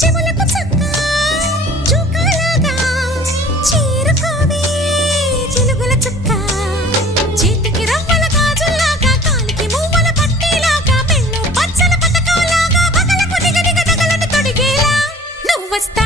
చెవులకు చక్క చుక్కలాగా చేరుకోవే చిలుగుల చుక్క చేతికి రవ్వల గాజుల్లాగా కాలికి మువ్వల పట్టీలాగా పెళ్ళు పచ్చల పతకంలాగా పగలకు దిగదిగ తగలని తొడిగేలా నువ్వు వస్తా